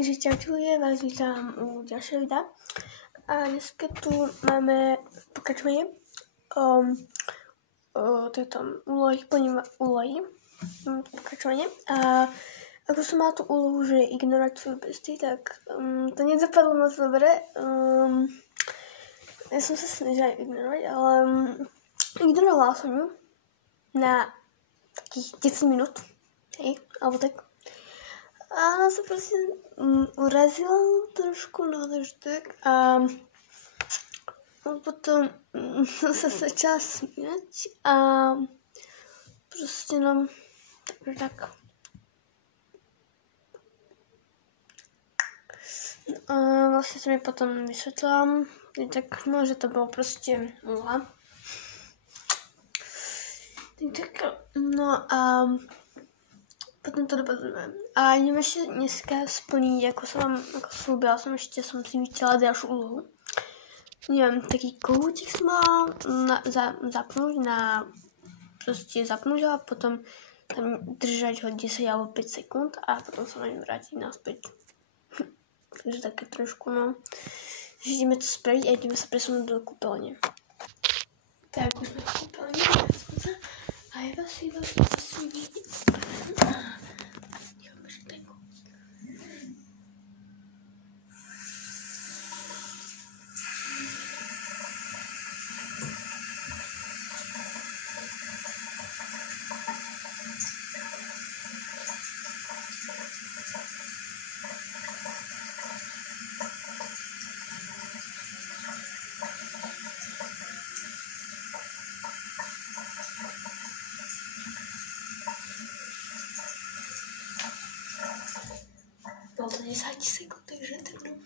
Takže čaute, vás vítám u ďalšieho videa. A dneska tu máme pokračovanie tejto úlohy, plním úlohy, pokračovanie. A ako som mala tú úlohu, že ignorovať svoju bestie, tak to nedopadlo moc dobre. Ja som sa snažila ignorovať, ale ignorovala som ju na takých 10 minút, hej, alebo tak. A ona sa proste urazila trošku, no takže tak. A potom sa začala smiať a proste no, takže tak. A vlastne som mi potom vysvetlila, tak no, že to bolo proste úloha. Tak, no a potom to dopadlo. A idem ešte dneska splniť, ako slúbila som, ešte som si vytiela ďalšiu úlohu. Neviem, taký kohútik som mala zapnúť a potom tam držať ho 10 alebo 5 sekúnd a potom sa môžem vrátiť naspäť. Takže také trošku, no. Že ideme to spraviť a ideme sa presunúť do kúpeľne. Tak, už sme v kúpeľni, a iba si vidieť. Bolo to 10 sekúnd, takže tak no.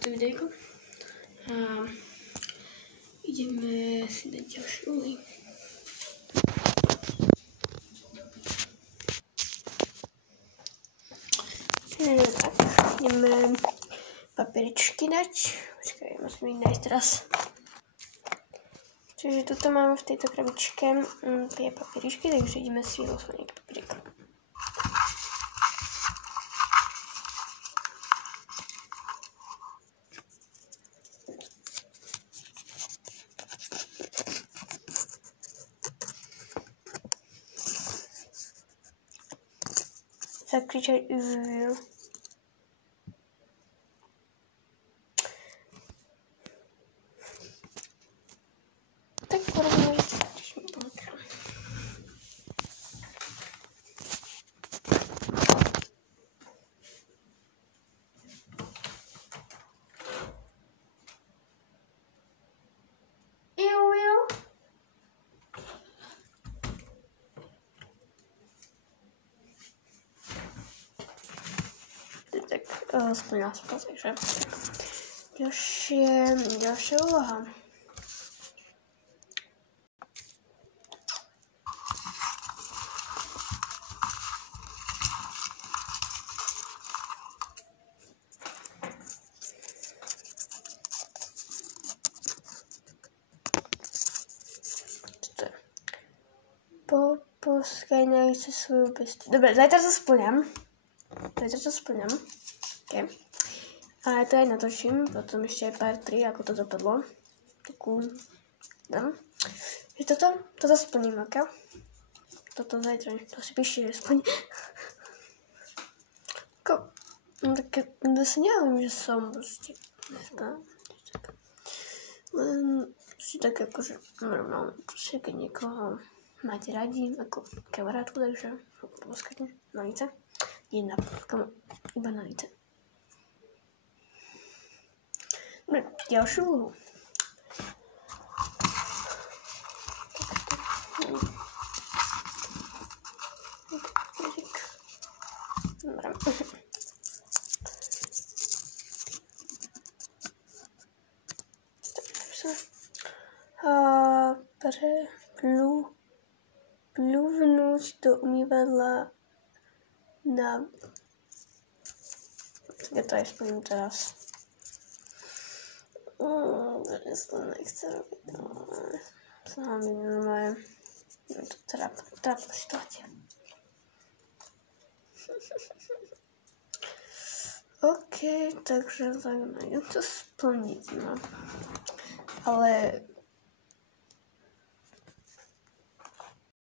To videjko. A ideme si dať ďalšie úlohy. Tak, ideme papieričky dať. Počkaj, musím ich nájsť teraz. Čiže tuto máme v tejto krabičke tie papieričky, takže ideme si vylosovať nejaké papierika. Zakričať tak porobíme, že zakričím dvakrát. Tak splnila som to, takže ďalšia úloha. Poskaj najvíce svoju bestiu. Dobre, zajtra to splňam. Okay. A to aj natočím, potom ešte aj part 3, ako to dopadlo. Takú dám. Že toto splním, ok? Toto zajtra, to si píšte, že splním. Tak sa neviem, že som proste dneska. Len si tak akože normálne, proste keď niekoho máte radi, ako kamarátku, takže poskajte na lice. Nie na poskajte, iba na lice. Dobre, ďalšiu úlohu. Dobre. Plúvnuť do umývadla na... Ja to aj splním teraz. Ja to nechce robiť. Som normálne. Je to trápna situácia. OK, takže tak to splniť, no. Ale